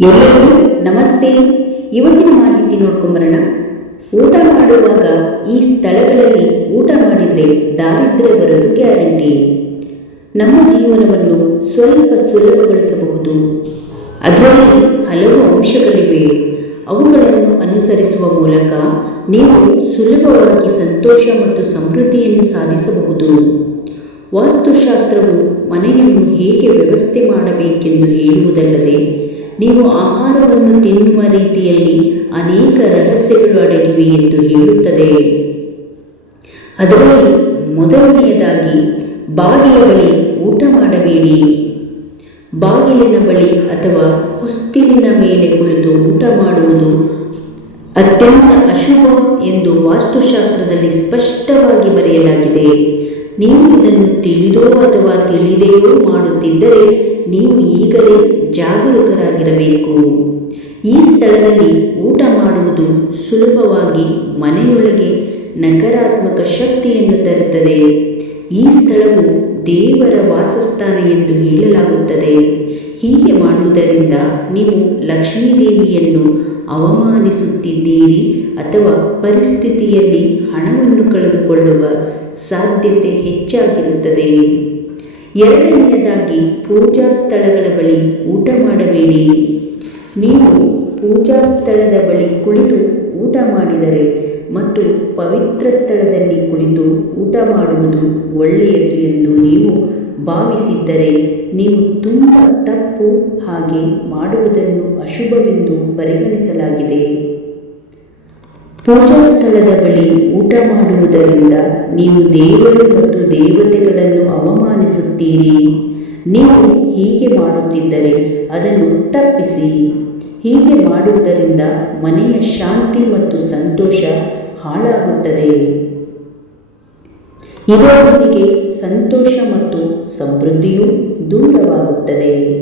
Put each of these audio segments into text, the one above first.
ಎಲ್ಲರಿಗೂ ನಮಸ್ತೆ. ಇವತ್ತಿನ ಮಾಹಿತಿ ನೋಡ್ಕೊಂಬರೋಣ. ಊಟ ಮಾಡುವಾಗ ಈ ಸ್ಥಳಗಳಲ್ಲಿ ಊಟ ಮಾಡಿದರೆ ದಾರಿದ್ರ್ಯ ಬರೋದು ಗ್ಯಾರಂಟಿ. ನಮ್ಮ ಜೀವನವನ್ನು ಸ್ವಲ್ಪ ಸುಲಭಗೊಳಿಸಬಹುದು. ಅದರಲ್ಲಿ ಹಲವು ಅಂಶಗಳಿವೆ. ಅವುಗಳನ್ನು ಅನುಸರಿಸುವ ಮೂಲಕ ನೀವು ಸುಲಭವಾಗಿ ಸಂತೋಷ ಮತ್ತು ಸಮೃದ್ಧಿಯನ್ನು ಸಾಧಿಸಬಹುದು. ವಾಸ್ತುಶಾಸ್ತ್ರವು ಮನೆಯನ್ನು ಹೇಗೆ ವ್ಯವಸ್ಥೆ ಮಾಡಬೇಕೆಂದು ಹೇಳುವುದಲ್ಲದೆ ನೀವು ಆಹಾರವನ್ನು ತಿನ್ನುವ ರೀತಿಯಲ್ಲಿ ಅನೇಕ ರಹಸ್ಯಗಳು ಅಡಗಿವೆ ಎಂದು ಹೇಳುತ್ತದೆ. ಅದರಲ್ಲಿ ಮೊದಲನೆಯದಾಗಿ, ಬಾಗಿಲ ಬಳಿ ಊಟ ಮಾಡಬೇಡಿ. ಬಾಗಿಲಿನ ಬಳಿ ಅಥವಾ ಹೊಸ್ತಿಲಿನ ಮೇಲೆ ಕುಳಿತು ಊಟ ಮಾಡುವುದು ಅತ್ಯಂತ ಅಶುಭ ಎಂದು ವಾಸ್ತುಶಾಸ್ತ್ರದಲ್ಲಿ ಸ್ಪಷ್ಟವಾಗಿ ಬರೆಯಲಾಗಿದೆ. ನೀವು ಇದನ್ನು ತಿಳಿದೋ ಅಥವಾ ತಿಳಿದೆಯೋ ಮಾಡುತ್ತಿದ್ದರೆ ನೀವು ಈಗಲೇ ಜಾಗರೂಕರಾಗಿರಬೇಕು. ಈ ಸ್ಥಳದಲ್ಲಿ ಊಟ ಮಾಡುವುದು ಸುಲಭವಾಗಿ ಮನೆಯೊಳಗೆ ನಕಾರಾತ್ಮಕ ಶಕ್ತಿಯನ್ನು ತರುತ್ತದೆ. ಈ ಸ್ಥಳವು ದೇವರ ವಾಸಸ್ಥಾನ ಎಂದು ಹೇಳಲಾಗುತ್ತದೆ. ಹೀಗೆ ಮಾಡುವುದರಿಂದ ನೀವು ಲಕ್ಷ್ಮೀದೇವಿಯನ್ನು ಅವಮಾನಿಸುತ್ತಿದ್ದೀರಿ ಅಥವಾ ಪರಿಸ್ಥಿತಿಯಲ್ಲಿ ಹಣವನ್ನು ಕಳೆದುಕೊಳ್ಳುವ ಸಾಧ್ಯತೆ ಹೆಚ್ಚಾಗಿರುತ್ತದೆ. ಎರಡನೆಯದಾಗಿ ಪೂಜಾ ಸ್ಥಳಗಳ ಬಳಿ ಊಟ ಮಾಡಬೇಡಿ. ನೀವು ಪೂಜಾ ಸ್ಥಳದ ಬಳಿ ಕುಳಿತು ಊಟ ಮಾಡಿದರೆ ಮತ್ತು ಪವಿತ್ರ ಸ್ಥಳದಲ್ಲಿ ಕುಳಿತು ಊಟ ಮಾಡುವುದು ಒಳ್ಳೆಯದು ಎಂದು ನೀವು ಭಾವಿಸಿದ್ದರೆ ನೀವು ತುಂಬ ತಪ್ಪು ಹಾಗೆ ಮಾಡುವುದನ್ನು ಅಶುಭವೆಂದು ಪರಿಗಣಿಸಲಾಗಿದೆ. ಪೂಜಾ ಸ್ಥಳದ ಬಳಿ ಊಟ ಮಾಡುವುದರಿಂದ ನೀವು ದೇವರು ಮತ್ತು ದೇವತೆಗಳನ್ನು ಅವಮಾನಿಸುತ್ತೀರಿ. ನೀವು ಹೀಗೆ ಮಾಡುತ್ತಿದ್ದರೆ ಅದನ್ನು ತಪ್ಪಿಸಿ. ಹೀಗೆ ಮಾಡುವುದರಿಂದ ಮನೆಯ ಶಾಂತಿ ಮತ್ತು ಸಂತೋಷ ಹಾಳಾಗುತ್ತದೆ. ಇದರೊಂದಿಗೆ ಸಂತೋಷ ಮತ್ತು ಸಮೃದ್ಧಿಯೂ ದೂರವಾಗುತ್ತದೆ.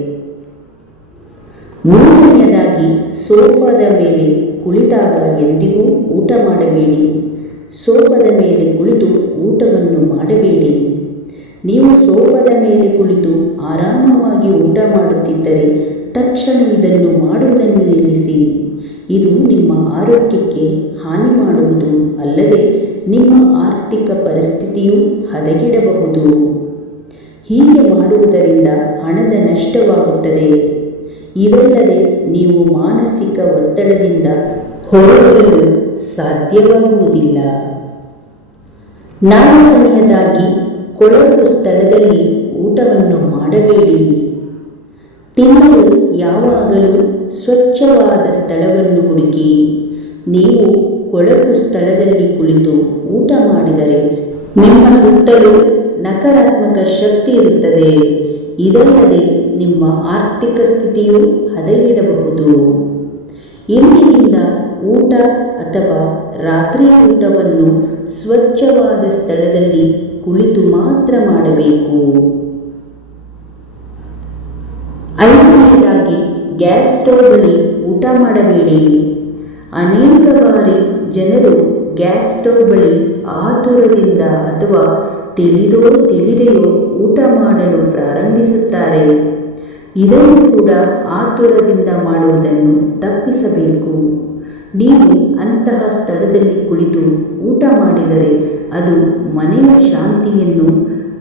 ಮೂರನೆಯದಾಗಿ, ಸೋಫಾದ ಮೇಲೆ ಕುಳಿತಾಗ ಎಂದಿಗೂ ಊಟ ಮಾಡಬೇಡಿ. ಸೋಫಾದ ಮೇಲೆ ಕುಳಿತು ಊಟವನ್ನು ಮಾಡಬೇಡಿ. ನೀವು ಸೋಫಾದ ಮೇಲೆ ಕುಳಿತು ಆರಾಮವಾಗಿ ಊಟ ಮಾಡುತ್ತಿದ್ದರೆ ತಕ್ಷಣ ಇದನ್ನು ಮಾಡುವುದನ್ನು ನಿಲ್ಲಿಸಿ. ಇದು ನಿಮ್ಮ ಆರೋಗ್ಯಕ್ಕೆ ಹಾನಿ ಮಾಡುವುದು ಅಲ್ಲದೆ ನಿಮ್ಮ ಆರ್ಥಿಕ ಪರಿಸ್ಥಿತಿಯು ಹದಗೆಡಬಹುದು. ಹೀಗೆ ಮಾಡುವುದರಿಂದ ಹಣದ ನಷ್ಟವಾಗುತ್ತದೆ. ಇದಲ್ಲದೆ ನೀವು ಮಾನಸಿಕ ಒತ್ತಡದಿಂದ ಹೊರಬರಲು ಸಾಧ್ಯವಾಗುವುದಿಲ್ಲ. ನಾಲ್ಕನೆಯದಾಗಿ, ಕೊಳಕು ಸ್ಥಳದಲ್ಲಿ ಊಟವನ್ನು ಮಾಡಬೇಡಿ. ತಿನ್ನಲು ಯಾವಾಗಲೂ ಸ್ವಚ್ಛವಾದ ಸ್ಥಳವನ್ನು ಹುಡುಕಿ, ನೀವು ಕೊಳಕು ಸ್ಥಳದಲ್ಲಿ ಕುಳಿತು ಊಟ ಮಾಡಿದರೆ, ನಿಮ್ಮ ಸುತ್ತಲೂ ನಕಾರಾತ್ಮಕ ಶಕ್ತಿ ಇರುತ್ತದೆ. ಇದಲ್ಲದೆ ನಿಮ್ಮ ಆರ್ಥಿಕ ಸ್ಥಿತಿಯು ಹದಗೆಡಬಹುದು. ಇಂದಿನಿಂದ ಊಟ ಅಥವಾ ರಾತ್ರಿ ಊಟವನ್ನು ಸ್ವಚ್ಛವಾದ ಸ್ಥಳದಲ್ಲಿ ಕುಳಿತು ಮಾತ್ರ ಮಾಡಬೇಕು. ಐದನೇದಾಗಿ ಗ್ಯಾಸ್ ಸ್ಟವ್ ಬಳಿ ಊಟ ಮಾಡಬೇಡಿ. ಅನೇಕ ಬಾರಿ ಜನರು ಗ್ಯಾಸ್ ಸ್ಟವ್ ಬಳಿ ಆತುರದಿಂದ ಅಥವಾ ತಿಳಿದೋ ತಿಳಿದೆಯೋ ಊಟ ಮಾಡಲು ಪ್ರಾರಂಭಿಸುತ್ತಾರೆ. ಇದನ್ನು ಕೂಡ ಆತುರದಿಂದ ಮಾಡುವುದನ್ನು ತಪ್ಪಿಸಬೇಕು. ನೀವು ಅಂತಹ ಸ್ಥಳದಲ್ಲಿ ಕುಳಿತು ಊಟ ಮಾಡಿದರೆ ಅದು ಮನೆಯ ಶಾಂತಿಯನ್ನು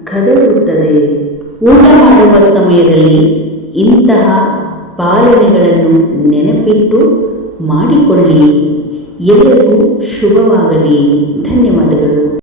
ಕದಡುತ್ತದೆ. ಊಟ ಮಾಡುವ ಸಮಯದಲ್ಲಿ ಇಂತಹ ಪಾಲನೆಗಳನ್ನು ನೆನಪಿಟ್ಟು ಮಾಡಿಕೊಳ್ಳಿ. ಎಲ್ಲರಿಗೂ ಶುಭವಾಗಲಿ. ಧನ್ಯವಾದಗಳು.